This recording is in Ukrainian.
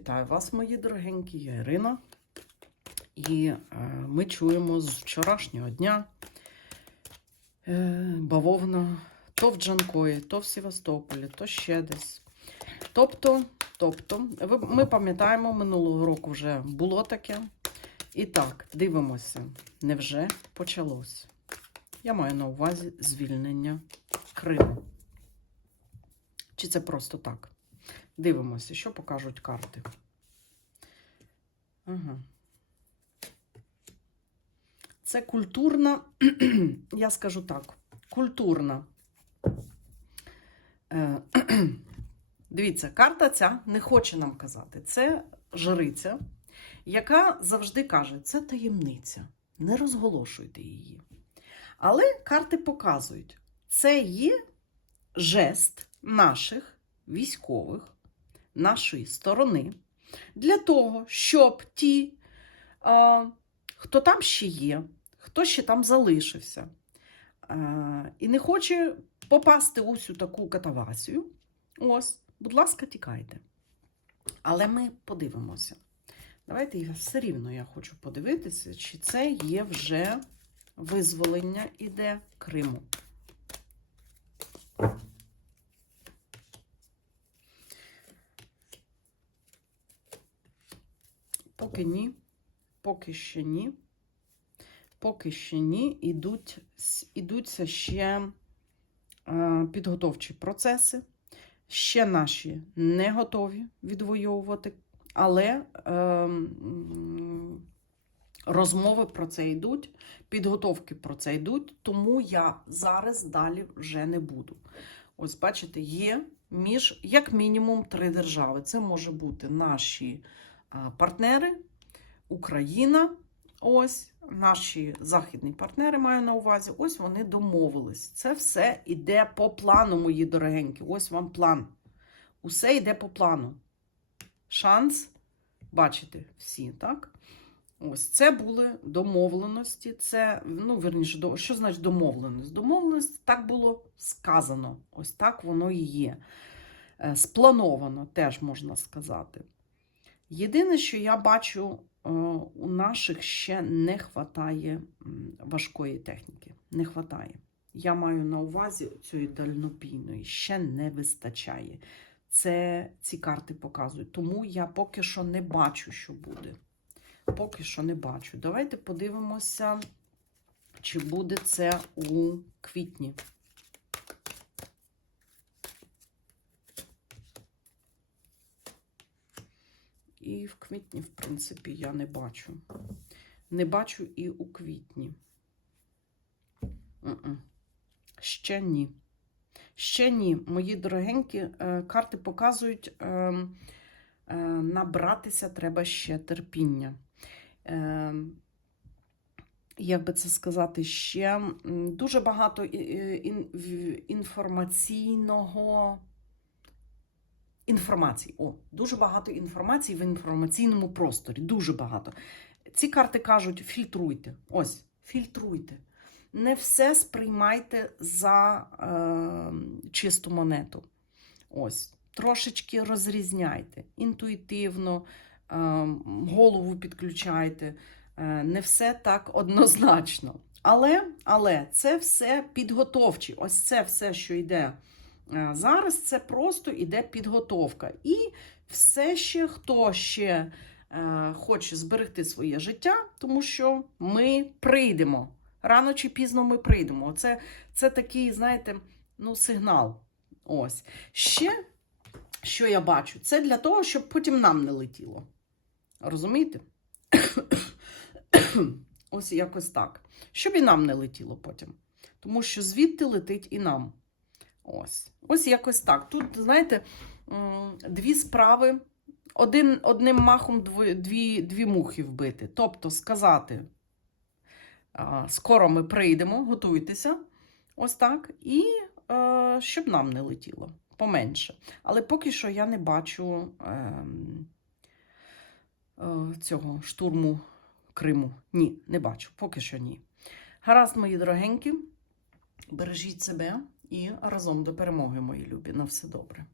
Вітаю вас, мої дорогенькі, я Ірина. І е, ми чуємо з вчорашнього дня е, бавовна то в Джанкої, то в Севастополі, то ще десь. Тобто, тобто ми пам'ятаємо, минулого року вже було таке. І так, дивимося, невже почалось? Я маю на увазі звільнення Криму. Чи це просто так? Дивимося, що покажуть карти. Ага. Це культурна, я скажу так, культурна. Е, Дивіться, карта ця не хоче нам казати. Це жриця, яка завжди каже, це таємниця. Не розголошуйте її. Але карти показують, це є жест наших військових, нашої сторони, для того, щоб ті, хто там ще є, хто ще там залишився, і не хоче попасти у цю таку катавасію, ось, будь ласка, тікайте. Але ми подивимося. Давайте я все рівно я хочу подивитися, чи це є вже визволення іде Криму. Поки ні, поки ще ні. Поки ще ні, ідуть, ідуться ще е, підготовчі процеси. Ще наші не готові відвоювати, але е, розмови про це йдуть, підготовки про це йдуть, тому я зараз далі вже не буду. Ось, бачите, є між, як мінімум, три держави. Це може бути наші партнери, Україна, ось наші західні партнери маю на увазі. Ось вони домовились. Це все йде по плану, мої дорогенькі. Ось вам план. Усе йде по плану. Шанс бачите всі, так? Ось це були домовленості. Це, ну, верніше, що значить домовленість? Домовленість так було сказано. Ось так воно і є. Е, Сплановано, теж можна сказати. Єдине, що я бачу, у наших ще не вистачає важкої техніки. Не вистачає. Я маю на увазі цієї дальнобійної, ще не вистачає. Це ці карти показують. Тому я поки що не бачу, що буде. Поки що не бачу. Давайте подивимося, чи буде це у квітні. І в квітні, в принципі, я не бачу. Не бачу і у квітні. Ще ні. Ще ні. Мої дорогенькі е, карти показують, е, е, набратися треба ще терпіння. Е, як би це сказати, ще дуже багато інформаційного. Інформації. О, дуже багато інформації в інформаційному просторі. Дуже багато. Ці карти кажуть: фільтруйте. Ось, фільтруйте. Не все сприймайте за е, чисту монету. Ось, трошечки розрізняйте, інтуїтивно, е, голову підключайте. Е, не все так однозначно. Але, але це все підготовчі. Ось це все, що йде зараз, це просто йде підготовка. І все ще, хто ще е, хоче зберегти своє життя, тому що ми прийдемо. Рано чи пізно ми прийдемо. Це, це такий, знаєте, ну, сигнал. Ось. Ще, що я бачу, це для того, щоб потім нам не летіло. Розумієте? Ось якось так. Щоб і нам не летіло потім. Тому що звідти летить і нам. Ось. Ось якось так. Тут, знаєте, дві справи. Один, одним махом дві, дві, мухи вбити. Тобто сказати, скоро ми прийдемо, готуйтеся. Ось так. І е, щоб нам не летіло поменше. Але поки що я не бачу ем, е, цього штурму Криму. Ні, не бачу. Поки що ні. Гаразд, мої дорогенькі, бережіть себе і разом до перемоги, мої любі. На все добре.